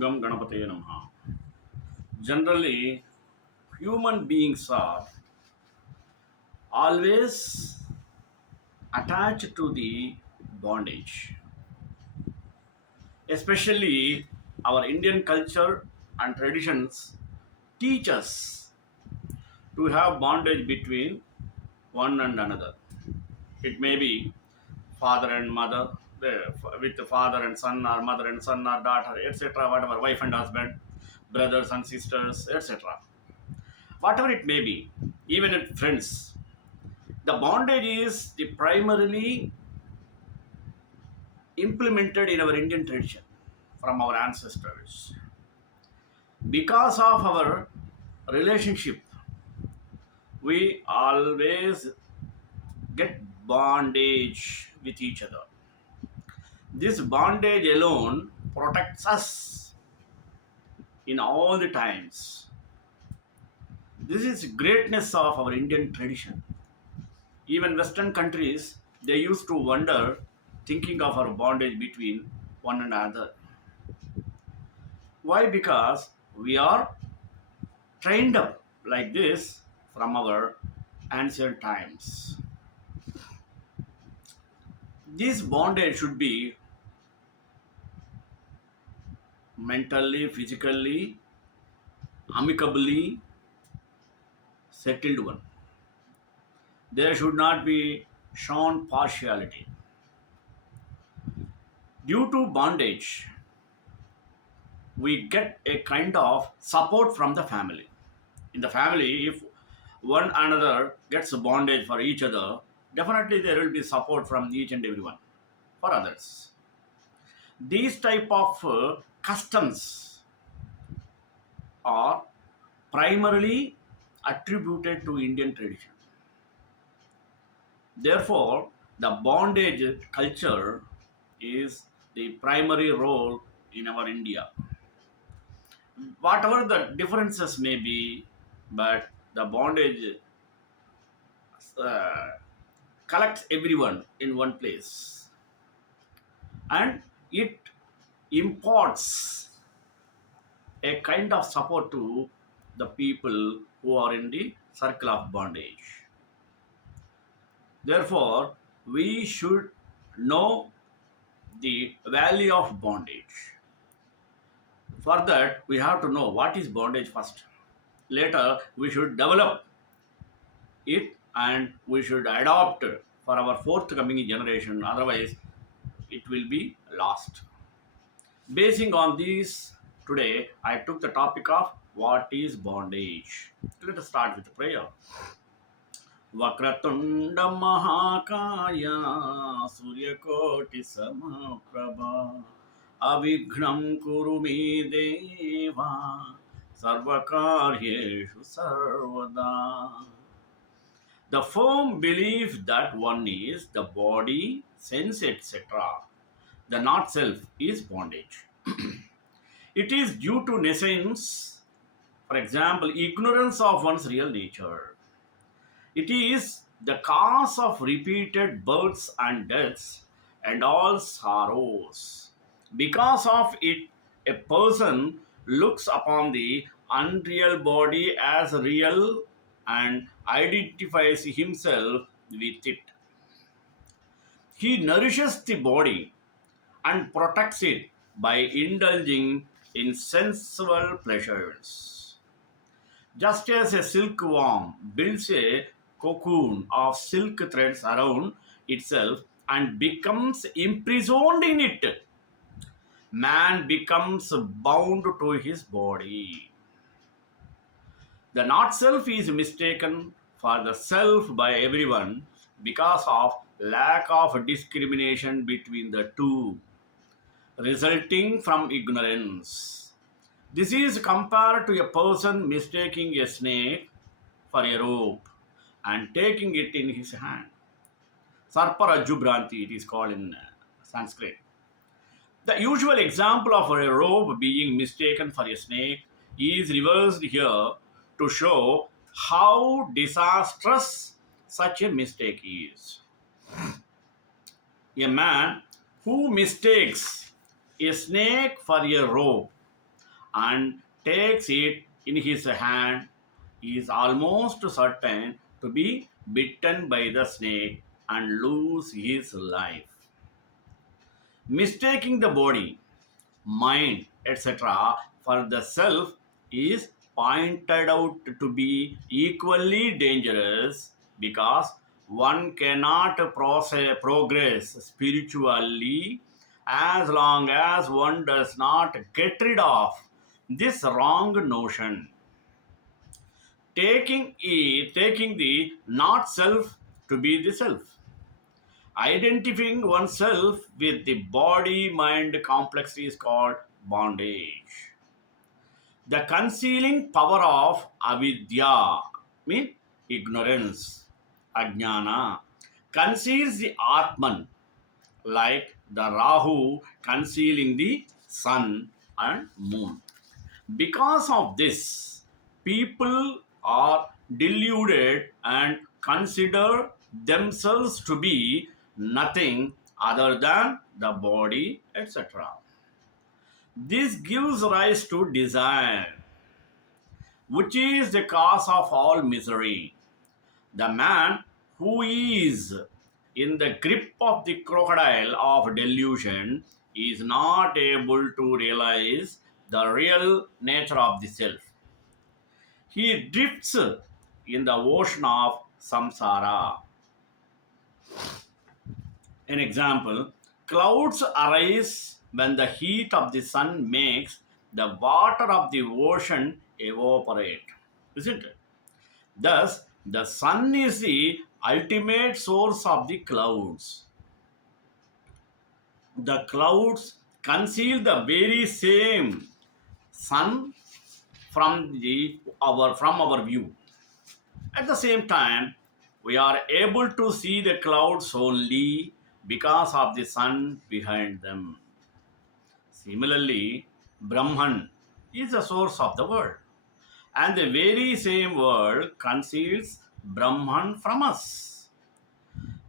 Gam Ganapataye Namaha. Generally, human beings are always attached to the bondage, especially our Indian culture and traditions teach us to have bondage between one and another. It may be father and mother, with the father and son, or mother and son, or daughter, etc. Whatever, wife and husband, brothers and sisters, etc. Whatever it may be, even with friends. The bondage is the primarily implemented in our Indian tradition from our ancestors. Because of our relationship, we always get bondage with each other. This bondage alone protects us in all the times. This is greatness of our Indian tradition. Even Western countries, they used to wonder thinking of our bondage between one another. Why? Because we are trained up like this from our ancient times. This bondage should be mentally, physically, amicably settled one. There should not be shown partiality. Due to bondage, we get a kind of support from the family. In the family, if one another gets bondage for each other, definitely there will be support from each and everyone for others. These type of customs are primarily attributed to Indian tradition. Therefore, the bondage culture is the primary role in our India. Whatever the differences may be, but the bondage uh, collects everyone in one place, and it imparts a kind of support to the people who are in the circle of bondage. Therefore, we should know the value of bondage. For that, we have to know what is bondage first. Later, we should develop it and we should adopt it for our forthcoming generation. Otherwise, it will be lost. Basing on this, today I took the topic of what is bondage. Let us start with the prayer. Vakratunda महाकाय सूर्यकोटि समप्रभा अविघ्नं कुरु मे देवा सर्वकार्येषु सर्वदा. The firm belief that one is the body, sense, etc., the not self, is bondage. It is due to nescience, for example, ignorance of one's real nature. It is the cause of repeated births and deaths and all sorrows. Because of it, a person looks upon the unreal body as real and identifies himself with it. He nourishes the body and protects it by indulging in sensual pleasures. Just as a silkworm builds a cocoon of silk threads around itself and becomes imprisoned in it, man becomes bound to his body. The not self is mistaken for the self by everyone because of lack of discrimination between the two, resulting from ignorance. This is compared to a person mistaking a snake for a rope and taking it in his hand. Sarparajubranti, it is called in Sanskrit. The usual example of a rope being mistaken for a snake is reversed here to show how disastrous such a mistake is. A man who mistakes a snake for a rope and takes it in his hand, he is almost certain to be bitten by the snake and lose his life. Mistaking the body, mind, etc., for the self is pointed out to be equally dangerous because one cannot progress spiritually as long as one does not get rid of this wrong notion. Taking the not self to be the self. Identifying oneself with the body mind complex is called bondage. The concealing power of avidya, mean ignorance, ajnana, conceals the Atman, like the Rahu concealing the sun and moon. Because of this, people are deluded and consider themselves to be nothing other than the body, etc. This gives rise to desire, which is the cause of all misery. The man who is in the grip of the crocodile of delusion is not able to realize the real nature of the self. He drifts in the ocean of samsara. An example, clouds arise when the heat of the sun makes the water of the ocean evaporate. Isn't it? Thus, the sun is the ultimate source of the clouds. The clouds conceal the very same sun from our view. At the same time, we are able to see the clouds only because of the sun behind them. Similarly, Brahman is the source of the world, and the very same world conceals Brahman from us.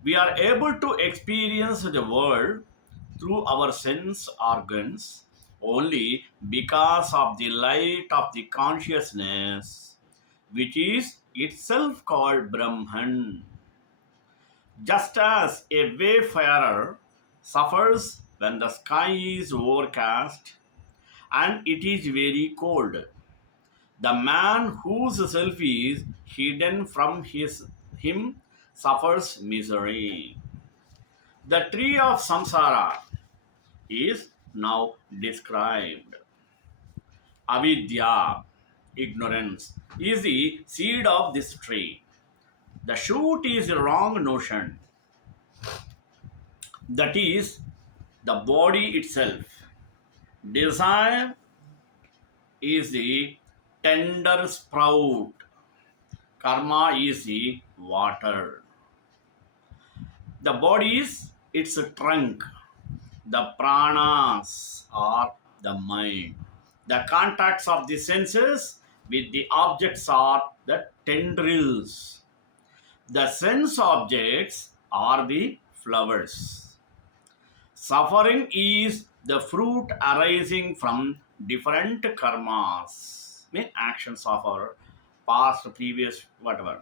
We are able to experience the world through our sense organs only because of the light of the consciousness, which is itself called Brahman. Just as a wayfarer suffers when the sky is overcast and it is very cold, the man whose self is hidden from him suffers misery. The tree of samsara is now described. Avidya, ignorance, is the seed of this tree. The shoot is a wrong notion, that is, the body itself. Desire is the tender sprout, karma is the water. The body is its trunk, the pranas are the mind. The contacts of the senses with the objects are the tendrils. The sense objects are the flowers. Suffering is the fruit arising from different karmas, mean actions of our past, previous, whatever.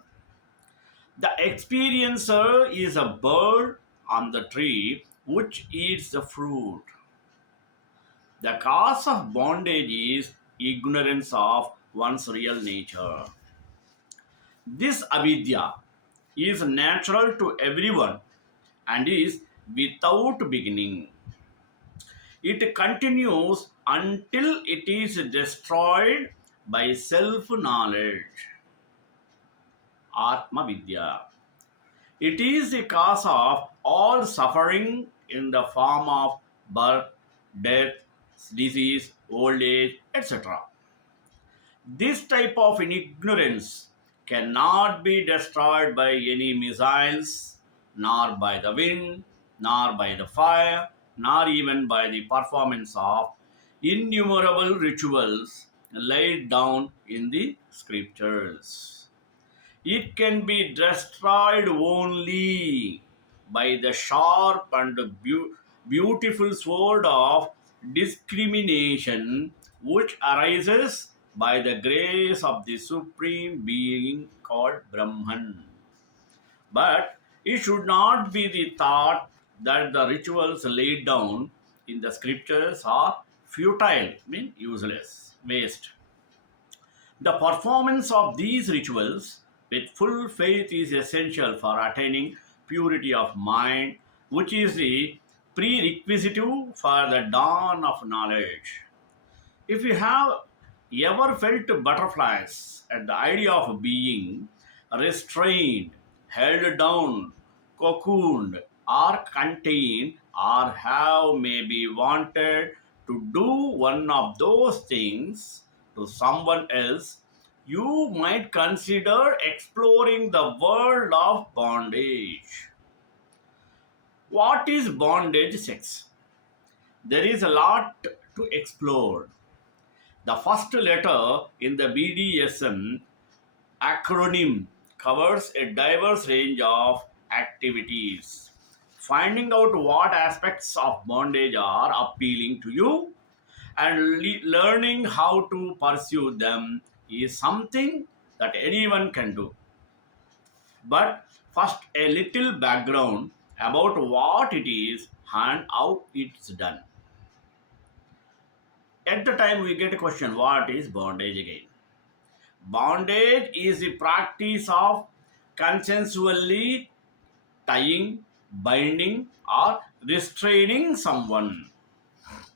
The experiencer is a bird on the tree which eats the fruit. The cause of bondage is ignorance of one's real nature. This avidya is natural to everyone and is without beginning. It continues until it is destroyed by self knowledge, Atma Vidya. It is the cause of all suffering in the form of birth, death, disease, old age, etc. This type of ignorance cannot be destroyed by any missiles, nor by the wind, nor by the fire, nor even by the performance of innumerable rituals laid down in the scriptures. It can be destroyed only by the sharp and beautiful sword of discrimination which arises by the grace of the supreme being called Brahman. But it should not be the thought that the rituals laid down in the scriptures are futile, mean useless, waste. The performance of these rituals with full faith is essential for attaining purity of mind, which is the prerequisite for the dawn of knowledge. If you have ever felt butterflies at the idea of being restrained, held down, cocooned, or contained, or have maybe wanted to do one of those things to someone else, you might consider exploring the world of bondage. What is bondage sex? There is a lot to explore. The first letter in the BDSM acronym covers a diverse range of activities. Finding out what aspects of bondage are appealing to you and learning how to pursue them is something that anyone can do. But first, a little background about what it is and how it's done. At the time, we get a question, what is bondage again? Bondage is the practice of consensually tying, binding, or restraining someone.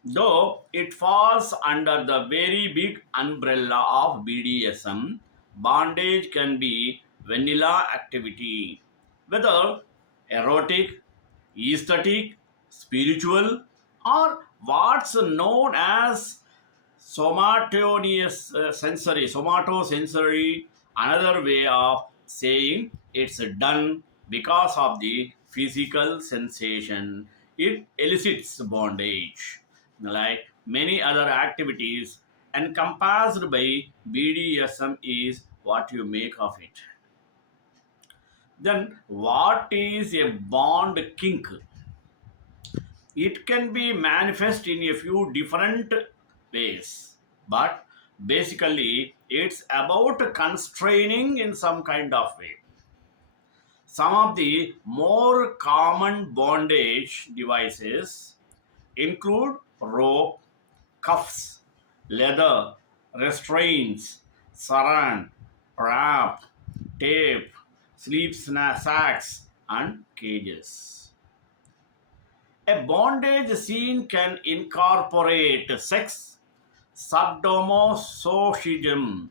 Though it falls under the very big umbrella of BDSM, bondage can be vanilla activity, whether erotic, aesthetic, spiritual, or what's known as somatosensory, another way of saying it's done because of the physical sensation it elicits bondage. Like many other activities encompassed by BDSM is what you make of it. Then, what is a bond kink? It can be manifest in a few different ways, but basically it's about constraining in some kind of way. Some of the more common bondage devices include rope, cuffs, leather, restraints, saran, wrap, tape, sacks, and cages. A bondage scene can incorporate sex, sadomasochism,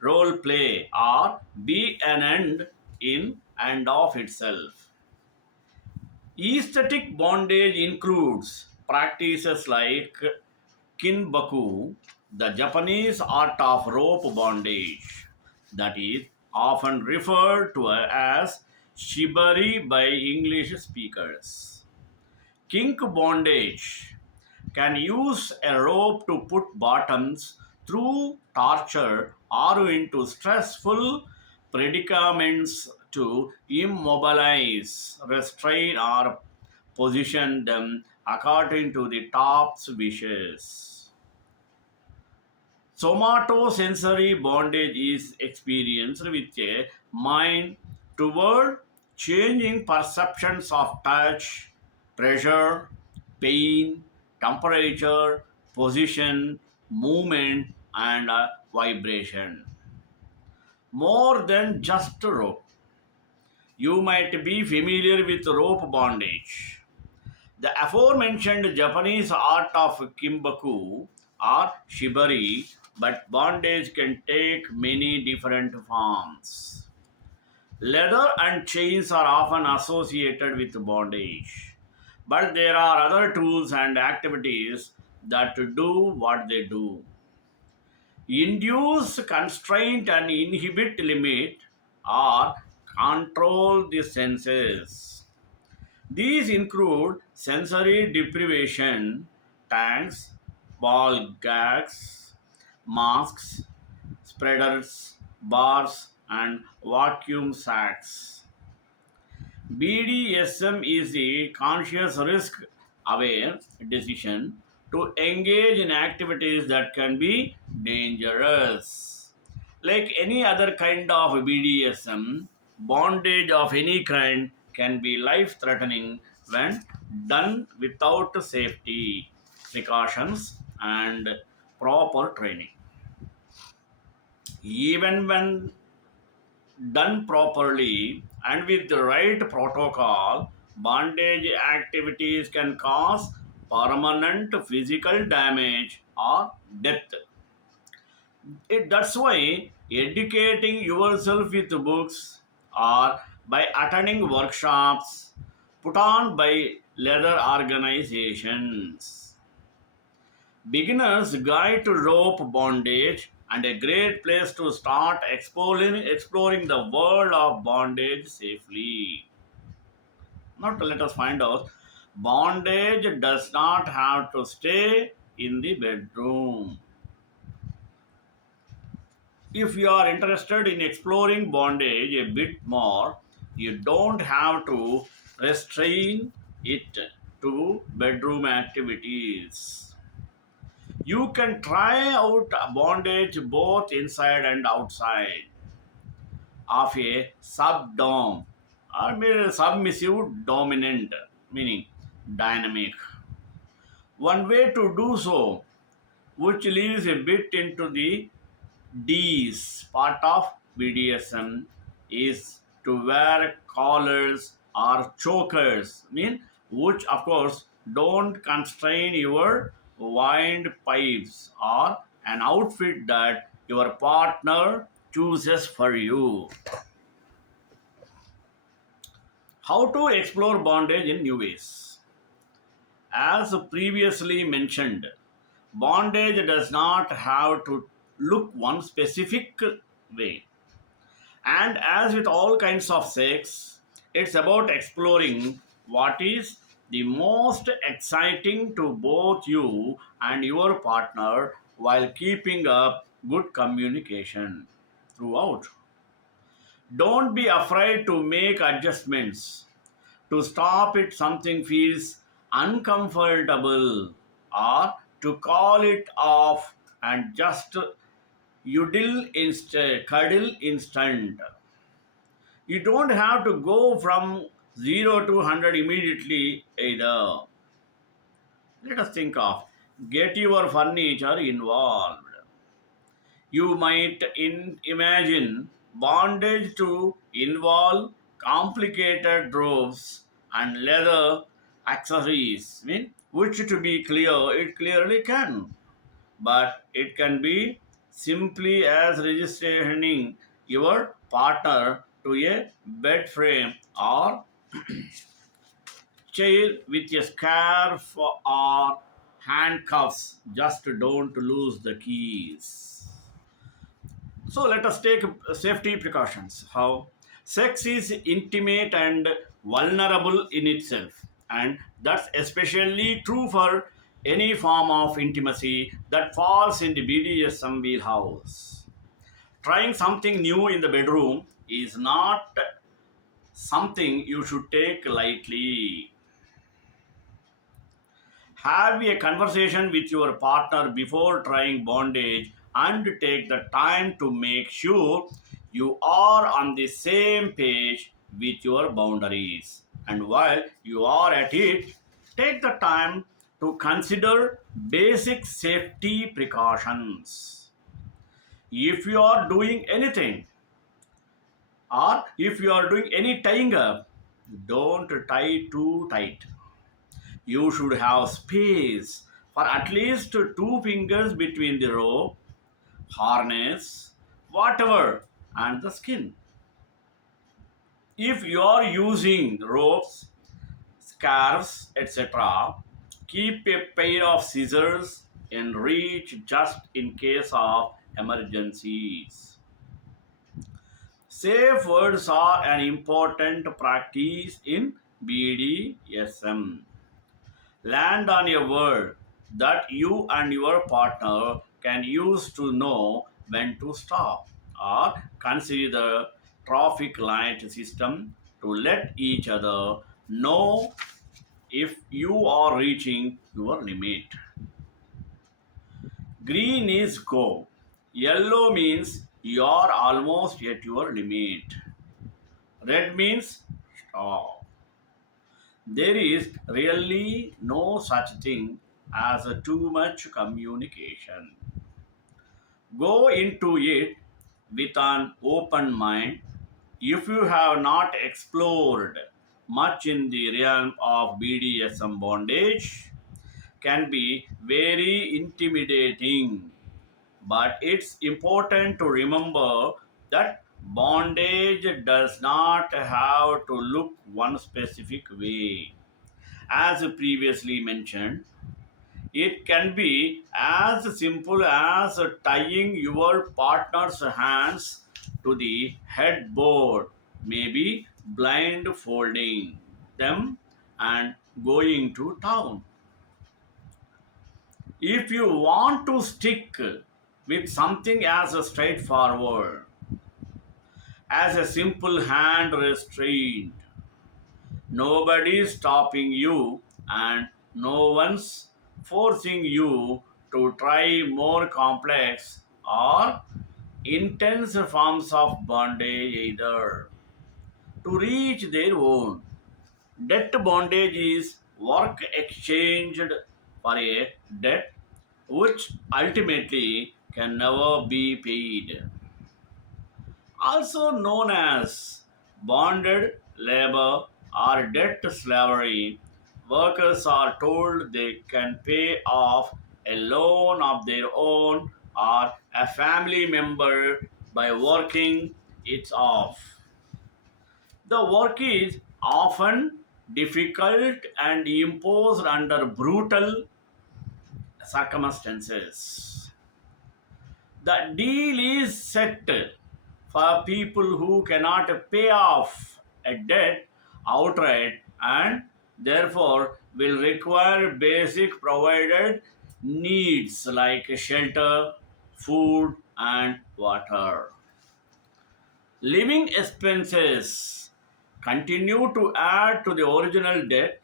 role play, or be an end in and of itself. Aesthetic bondage includes practices like kinbaku, the Japanese art of rope bondage, that is often referred to as shibari by English speakers. Kink bondage can use a rope to put bottoms through torture or into stressful predicaments to immobilize, restrain, or position them according to the top's wishes. Somatosensory bondage is experienced with a mind toward changing perceptions of touch, pressure, pain, temperature, position, movement, and vibration. More than just rope. You might be familiar with rope bondage. The aforementioned Japanese art of kimbaku or shibari, but bondage can take many different forms. Leather and chains are often associated with bondage, but there are other tools and activities that do what they do. Induce constraint and inhibit limit or control the senses. These include sensory deprivation, tanks, ball gags, masks, spreaders, bars, and vacuum sacks. BDSM is a conscious risk aware decision to engage in activities that can be dangerous. Like any other kind of BDSM, bondage of any kind can be life threatening when done without safety precautions and proper training. Even when done properly and with the right protocol, bondage activities can cause permanent physical damage or death. That's why educating yourself with books or by attending workshops put on by leather organizations. Beginner's Guide to Rope Bondage and a great place to start exploring the world of bondage safely. Now, let us find out bondage does not have to stay in the bedroom. If you are interested in exploring bondage a bit more, you don't have to restrain it to bedroom activities. You can try out bondage both inside and outside of a subdom or maybe submissive dominant, meaning dynamic. One way to do so, which leads a bit into the D's part of BDSM, is to wear collars or chokers, which of course don't constrain your windpipes or an outfit that your partner chooses for you. How to explore bondage in new ways? As previously mentioned, bondage does not have to look one specific way. And as with all kinds of sex, it's about exploring what is the most exciting to both you and your partner while keeping up good communication throughout. Don't be afraid to make adjustments to stop it something feels uncomfortable or to call it off and just cuddle instant. You don't have to go from 0 to 100 immediately either. Let us think of get your furniture involved. You might imagine bondage to involve complicated ropes and leather accessories, which to be clear, it clearly can. But it can be simply as registering your partner to a bed frame or chair with a scarf or handcuffs. Just don't lose the keys. So let us take safety precautions. How? Sex is intimate and vulnerable in itself, and that's especially true for any form of intimacy that falls in the BDSM wheelhouse. Trying something new in the bedroom is not something you should take lightly. Have a conversation with your partner before trying bondage and take the time to make sure you are on the same page with your boundaries. And while you are at it, take the time to consider basic safety precautions. If you are doing anything or if you are doing any tying up, don't tie too tight. You should have space for at least two fingers between the rope, harness, whatever, and the skin. If you are using ropes, scarves, etc., keep a pair of scissors in reach just in case of emergencies. Safe words are an important practice in BDSM. Land on a word that you and your partner can use to know when to stop, or consider the traffic light system to let each other know if you are reaching your limit. Green is go. Yellow means you're almost at your limit. Red means stop. There is really no such thing as a too much communication. Go into it with an open mind. If you have not explored much in the realm of BDSM bondage, can be very intimidating. But it's important to remember that bondage does not have to look one specific way. As previously mentioned, it can be as simple as tying your partner's hands to the headboard, maybe blindfolding them and going to town. If you want to stick with something as straightforward as a simple hand restraint, nobody's stopping you and no one's forcing you to try more complex or intense forms of bondage either. To reach their own, debt bondage is work exchanged for a debt which ultimately can never be paid. Also known as bonded labor or debt slavery, workers are told they can pay off a loan of their own or a family member by working it off. The work is often difficult and imposed under brutal circumstances. The deal is set for people who cannot pay off a debt outright and therefore will require basic provided needs like shelter, food, and water. Living expenses continue to add to the original debt,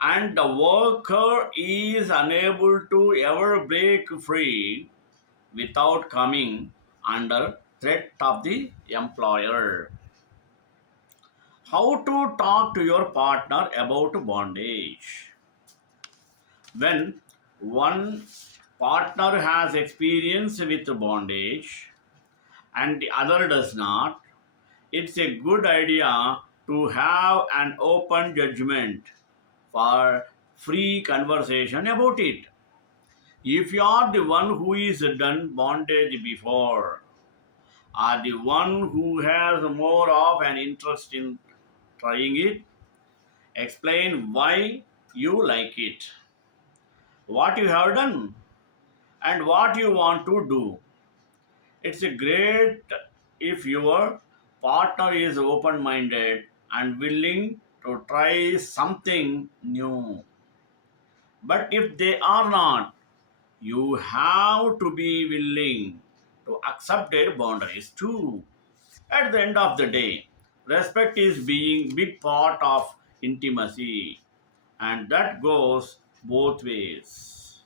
and the worker is unable to ever break free without coming under threat of the employer. How to talk to your partner about bondage? When one partner has experience with bondage and the other does not, it's a good idea to have an open judgment for free conversation about it. If you are the one who is done bondage before, are the one who has more of an interest in trying it, explain why you like it, what you have done, and what you want to do. It's a great if your partner is open minded and willing to try something new. But if they are not, you have to be willing to accept their boundaries too. At the end of the day, respect is being big part of intimacy and that goes both ways.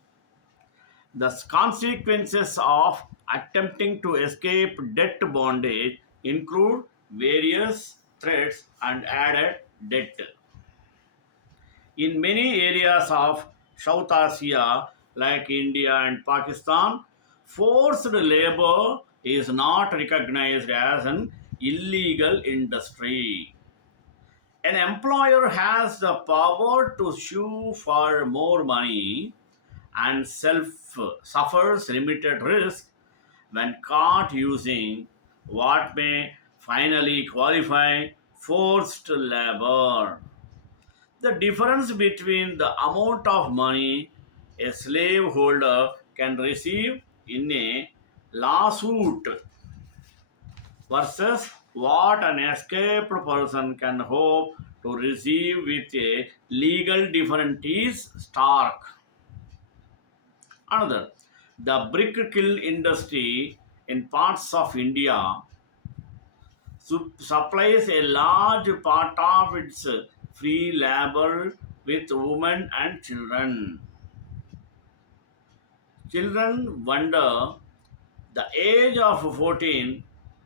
The consequences of attempting to escape debt bondage include various threats and added debt. In many areas of South Asia, like India and Pakistan, forced labor is not recognized as an illegal industry. An employer has the power to sue for more money and self suffers limited risk when caught using what may finally qualify forced labor. The difference between the amount of money a slaveholder can receive in a lawsuit versus what an escaped person can hope to receive with a legal difference is stark. Another, the brick kiln industry in parts of India supplies a large part of its free labor with women and children. Children wonder the age of 14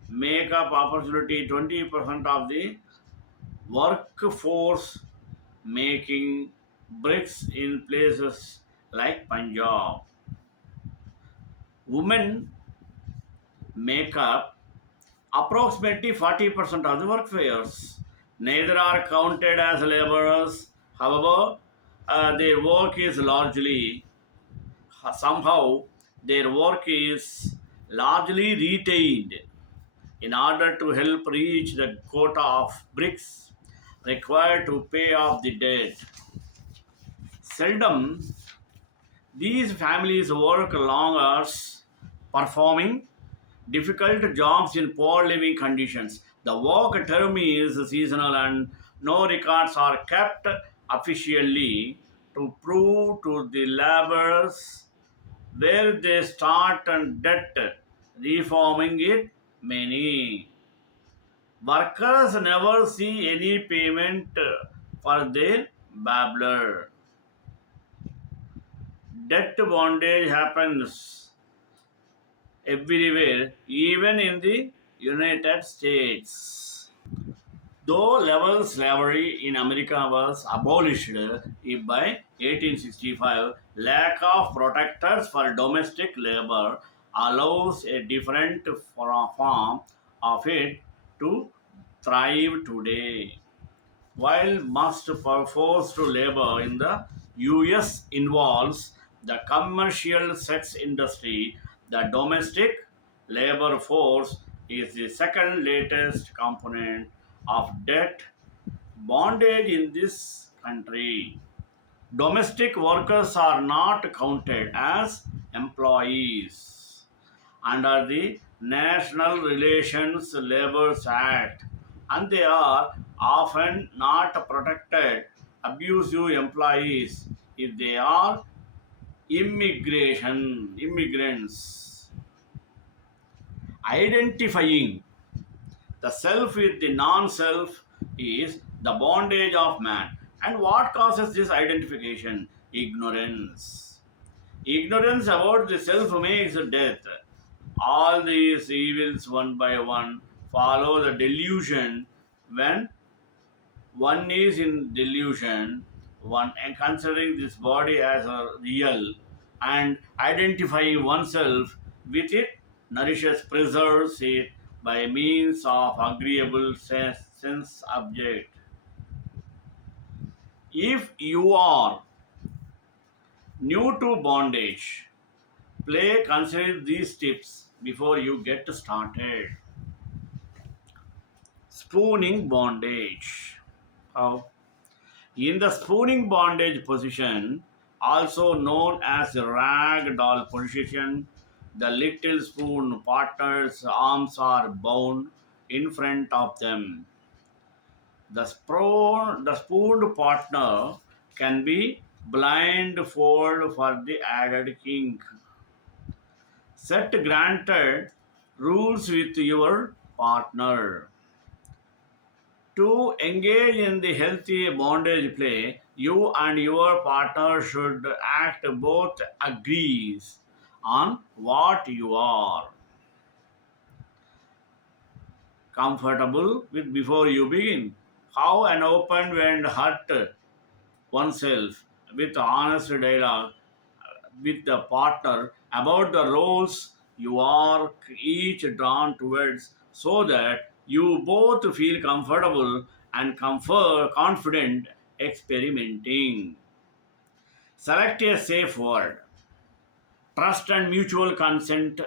make up opportunity 20% of the workforce making bricks in places like Punjab. Women make up approximately 40% of the workforce. Neither are counted as laborers. However, their work is largely, somehow, their work is largely retained in order to help reach the quota of bricks required to pay off the debt. Seldom these families work long hours performing difficult jobs in poor living conditions. The work term is seasonal and no records are kept officially to prove to the laborers where they start and debt reforming it. Many workers never see any payment for their babbler. Debt bondage happens everywhere, even in the United States. Though level slavery in America was abolished by 1865, lack of protectors for domestic labor allows a different form of it to thrive today. While most forced labor in the US involves the commercial sex industry, the domestic labor force is the second latest component of debt bondage in this country. Domestic workers are not counted as employees under the National Relations Labours Act, and they are often not protected abusive employees if they are immigrants. Identifying the self with the non-self is the bondage of man. And what causes this identification? Ignorance. Ignorance about the self makes death. All these evils, one by one, follow the delusion. When one is in delusion, one and considering this body as a real and identifying oneself with it nourishes, preserves it by means of agreeable sense object. If you are new to bondage, play consider these tips before you get started. Spooning bondage. How? In the spooning bondage position, also known as the rag doll position, the little spoon partner's arms are bound in front of them. The spooned partner can be blindfolded for the added kink. Set granted rules with your partner. To engage in the healthy bondage play, you and your partner should act both agrees on what you are comfortable with before you begin. How an open and hurt oneself with honest dialogue with the partner about the roles you are each drawn towards so that you both feel comfortable and confident experimenting. Select a safe word. Trust and mutual consent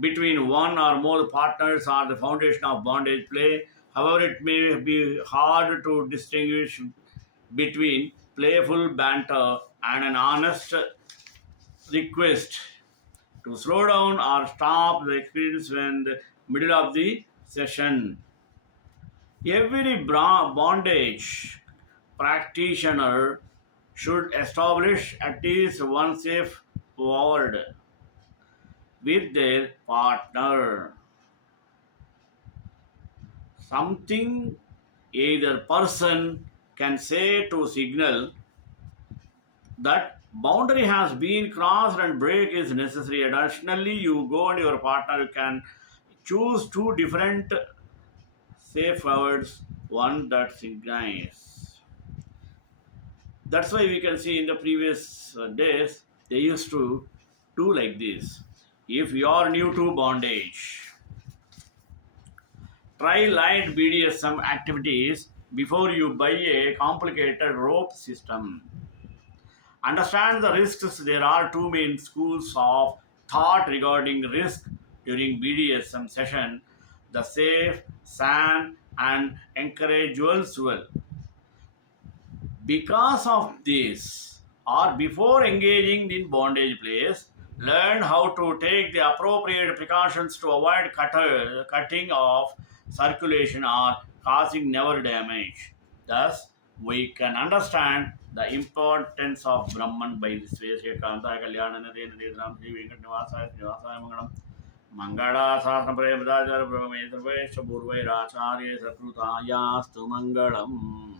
between one or more partners are the foundation of bondage play. However, it may be hard to distinguish between playful banter and an honest request to slow down or stop the experience when the middle of the session. Every bondage practitioner should establish at least one safe word with their partner. Something either person can say to signal that Boundary has been crossed and break is necessary. Additionally, you go and your partner you can choose two different safe words, one that signifies. That's why we can see in the previous days they used to do like this. If you are new to bondage, try light BDSM activities before you buy a complicated rope system. Understand the risks. There are two main schools of thought regarding risk during BDSM session: the safe, sand, and encourageable. Because of this, or before engaging in bondage plays, learn how to take the appropriate precautions to avoid cutting off circulation or causing nerve damage. Thus, we can understand the importance of Brahman by this way. Shri Kanta Kalyana Nade Nade Ram Shri Venkat Nivasaya Nivasaya Mangalam Mangala Sasana Prabhadajar Brahme Sarvesha Purvairacharya Sakrutayastu Mangalam.